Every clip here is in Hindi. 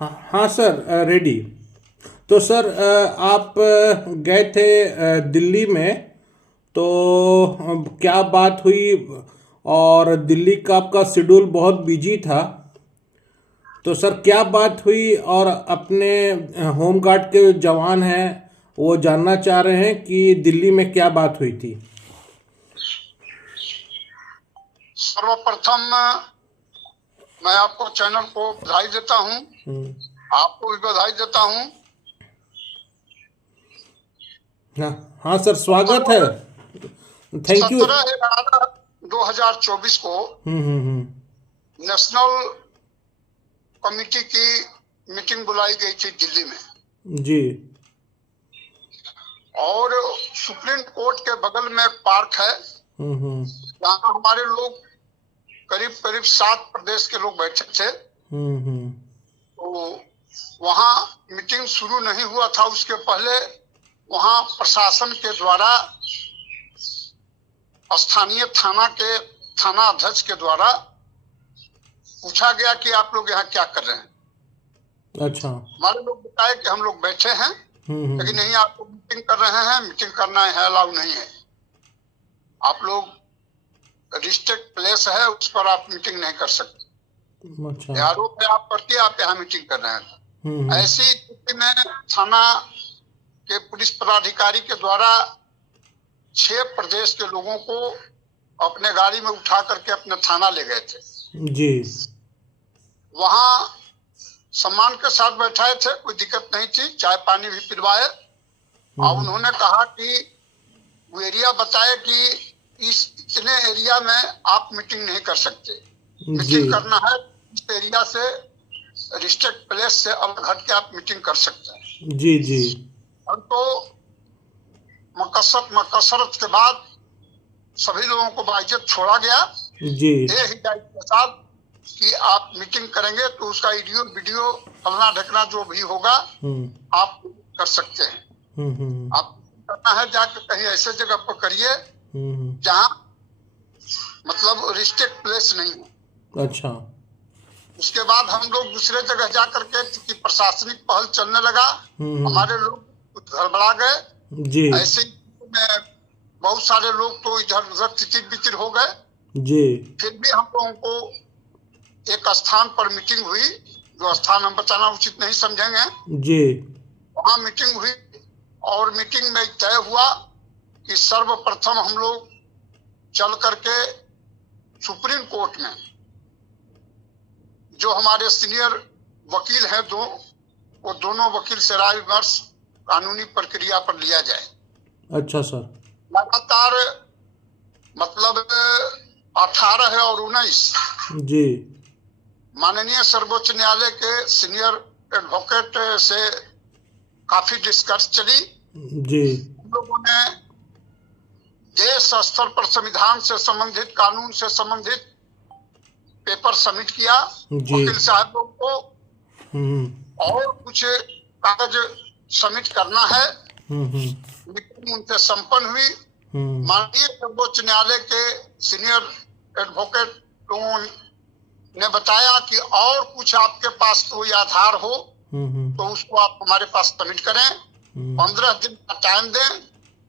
हाँ हाँ सर, रेडी। तो सर, आप गए थे दिल्ली में। तो क्या बात हुई? और दिल्ली का आपका शेड्यूल बहुत बिजी था। तो सर, क्या बात हुई? और अपने होम गार्ड के जो जवान हैं, वो जानना चाह रहे हैं कि दिल्ली में क्या बात हुई थी। सर्वप्रथम मैं आपको चैनल को बधाई देता हूं। आपको भी बधाई देता हूं। हाँ हाँ सर, स्वागत है। Thank you. 17/11/2024 को हम्म। नेशनल कमेटी की मीटिंग बुलाई गई थी दिल्ली में। जी। और सुप्रीम कोर्ट के बगल में एक पार्क है, हम्म। जहां हमारे लोग करीब करीब 7 प्रदेश के लोग बैठे थे। हम्म। तो वहां मीटिंग शुरू नहीं हुआ था, उसके पहले वहां प्रशासन के द्वारा स्थानीय थाना अध्यक्ष के द्वारा पूछा गया कि आप लोग यहाँ क्या कर रहे हैं। अच्छा। हमारे लोग बताए कि हम लोग बैठे हैं, लेकिन नहीं, आप लोग मीटिंग कर रहे हैं, मीटिंग करना है अलाउ नहीं है। आप लोग रिस्ट्रिक्ट प्लेस है, उस पर आप मीटिंग नहीं कर सकते। अच्छा। आरोप है आप पर कि आप यहाँ मीटिंग कर रहे हैं। ऐसी स्थिति में थाना के पुलिस पदाधिकारी के द्वारा 6 प्रदेश के लोगों को अपने गाड़ी में उठा करके अपने थाना ले गए थे। जी। वहां सम्मान के साथ बैठाए थे, कोई दिक्कत नहीं थी, चाय पानी भी पिलवाए। और उन्होंने कहा कि वो एरिया बताए कि इतने एरिया में आप मीटिंग नहीं कर सकते। मीटिंग करना है इस एरिया से, रिस्ट्रिक्ट प्लेस से अलग हट के आप मीटिंग कर सकते हैं। जी जी। और तो मकसरत के बाद सभी लोगों को बाइज्जत छोड़ा गया। जी। ये हिदायत के साथ कि आप मीटिंग करेंगे तो उसका वीडियो फलना ढकना जो भी होगा आप कर सकते हैं। आप करना है जाके कहीं ऐसे जगह पर करिए जहां मतलब रिस्ट्रिक्ट प्लेस नहीं हो। अच्छा। उसके बाद हम लोग दूसरे जगह जा करके, क्योंकि प्रशासनिक पहल चलने लगा, हमारे लोग कुछ गड़बड़ा गए। जी। ऐसे में बहुत सारे लोग तो इधर उधर तितिर बितिर हो गए। जी। फिर भी हम लोगों को एक स्थान पर मीटिंग हुई, जो स्थान हम बताना उचित नहीं समझेंगे। जी। वहां मीटिंग हुई और मीटिंग में तय हुआ कि सर्वप्रथम हम लोग चल करके सुप्रीम कोर्ट में जो हमारे सीनियर वकील हैं वो दोनों वकील से राय विमर्श कानूनी प्रक्रिया पर लिया जाए। अच्छा सर। लगातार मतलब 18 और 19 जी। माननीय सर्वोच्च न्यायालय के सीनियर एडवोकेट से काफी डिस्कस चली। जी। हम लोगों ने देश स्तर पर संविधान से संबंधित, कानून से संबंधित पेपर सबमिट किया वकील साहब को, और कुछ कागज सबमिट करना है। मीटिंग उनसे संपन्न हुई। माननीय सर्वोच्च न्यायालय के सीनियर एडवोकेट लोगों ने बताया कि और कुछ आपके पास कोई आधार हो तो उसको आप हमारे पास सबमिट करें। 15 दिन का टाइम दें,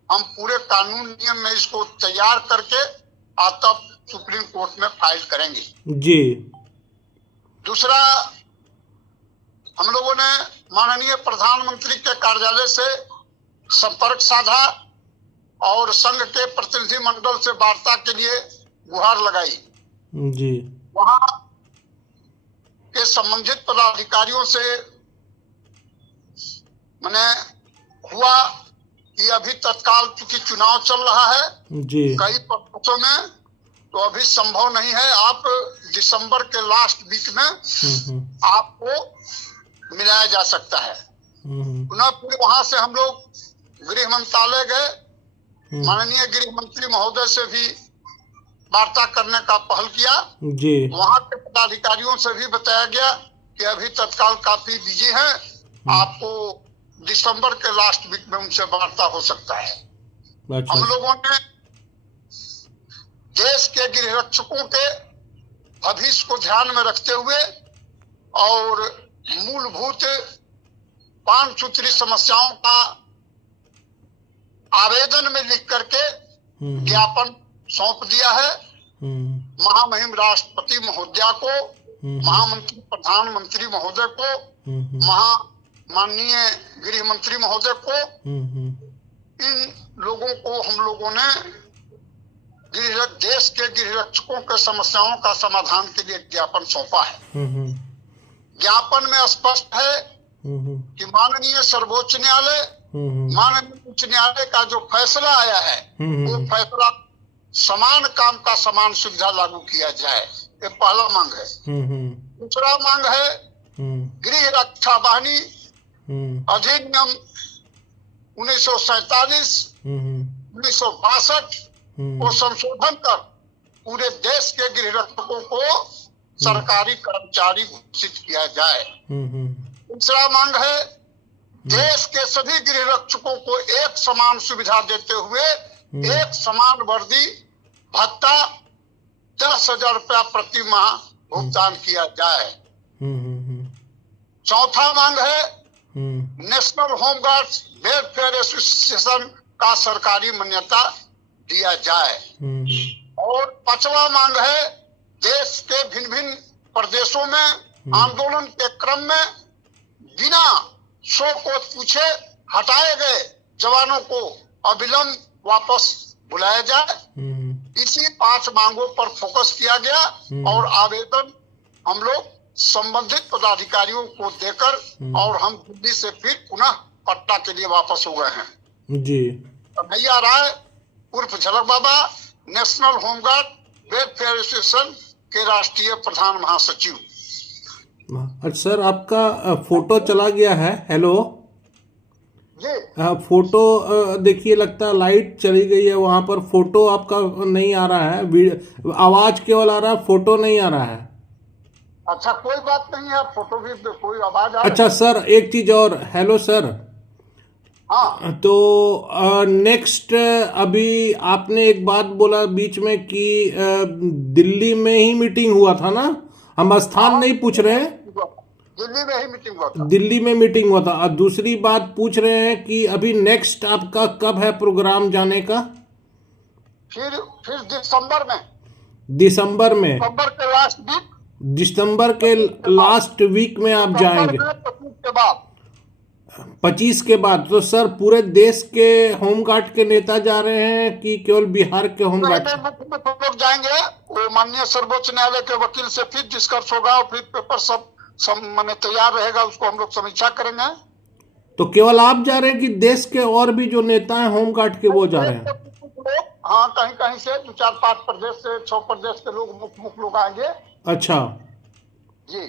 हम पूरे कानून नियम में इसको तैयार करके तब सुप्रीम कोर्ट में फाइल करेंगे। जी। दूसरा, हम लोगों ने माननीय प्रधानमंत्री के कार्यालय से संपर्क साधा और संघ के प्रतिनिधि मंडल से वार्ता के लिए गुहार लगाई। जी। वहां के संबंधित पदाधिकारियों से मैंने हुआ कि अभी तत्काल चूंकि चुनाव चल रहा है कई प्रदेशों में, तो अभी संभव नहीं है। आप दिसंबर के लास्ट वीक में आपको मिलाया जा सकता है। पुनः फिर वहां से हम लोग गृह मंत्रालय गए, माननीय गृह मंत्री महोदय से भी वार्ता करने का पहल किया। वहां के पदाधिकारियों से भी बताया गया कि अभी तत्काल काफी बिजी है, आपको दिसंबर के लास्ट वीक में उनसे वार्ता हो सकता है। अच्छा। हम लोगों ने देश के गृह रक्षकों के भविष्य को ध्यान में रखते हुए और मूलभूत 5 सूत्री समस्याओं का आवेदन में लिख करके ज्ञापन सौंप दिया है महामहिम राष्ट्रपति महोदया को, महामंत्री प्रधानमंत्री महोदय को, माननीय गृह मंत्री महोदय को। इन लोगों को हम लोगों ने देश के गृह रक्षकों के समस्याओं का समाधान के लिए ज्ञापन सौंपा है। ज्ञापन में स्पष्ट है कि माननीय सर्वोच्च न्यायालय, माननीय उच्च न्यायालय का जो फैसला आया है वो फैसला समान काम का समान सुविधा लागू किया जाए, ये पहला मांग है। दूसरा मांग है गृह रक्षा वाहिनी अधिनियम 1947 1962 को संशोधन कर पूरे देश के गृह रक्षकों को सरकारी कर्मचारी घोषित किया जाए। तीसरा मांग है देश के सभी गृह रक्षकों को एक समान सुविधा देते हुए एक समान वर्दी भत्ता 10,000 रुपया प्रति माह भुगतान किया जाए। चौथा मांग है नेशनल होमगार्ड्स वेलफेयर एसोसिएशन का सरकारी मान्यता दिया जाए। और पांचवा मांग है देश के भिन्न भिन्न प्रदेशों में आंदोलन के क्रम में बिना शो को पूछे हटाए गए जवानों को अविलंब वापस बुलाया जाए। इसी 5 मांगों पर फोकस किया गया और आवेदन हम लोग संबंधित पदाधिकारियों को देकर और हम दिल्ली से फिर पुनः पटना के लिए वापस हो गए हैं जी। कन्हैया राय उर्फ झलक बाबा नेशनल होमगार्ड वेलफेयर एसोसिएशन के राष्ट्रीय प्रधान महासचिव। अच्छा सर, आपका फोटो चला गया है। हेलो जी। फोटो देखिए, लगता है लाइट चली गई है वहाँ पर, फोटो आपका नहीं आ रहा है, आवाज केवल आ रहा है, फोटो नहीं आ रहा है। अच्छा कोई बात नहीं है, फोटो भी कोई आवाज आ। अच्छा सर, एक चीज और। Hello sir. हाँ। तो नेक्स्ट अभी आपने एक बात बोला बीच में कि दिल्ली में ही मीटिंग हुआ था ना, हम स्थान नहीं पूछ रहे हैं, दिल्ली में ही मीटिंग हुआ था। दिल्ली में मीटिंग हुआ था। और दूसरी बात पूछ रहे हैं कि अभी नेक्स्ट आपका कब है प्रोग्राम जाने का? फिर दिसंबर में। दिसंबर में? दिसंबर के लास्ट वीक। दिसंबर के लास्ट वीक में आप जाएंगे? 25 के बाद। 25 के बाद। तो सर पूरे देश के होमगार्ड के नेता जा रहे हैं कि केवल बिहार के होमगार्ड? लोग जाएंगे, वो माननीय सर्वोच्च न्यायालय के वकील से फिर डिस्कस होगा और फिर पेपर सब माने तैयार रहेगा, उसको हम लोग समीक्षा करेंगे। तो केवल आप जा रहे हैं कि देश के और भी जो नेता हैं होमगार्ड के वो जा रहे हैं? हाँ, कहीं कहीं से 2-4-5 प्रदेश से 6 प्रदेश के लोग मुख्य लोग आएंगे। अच्छा जी।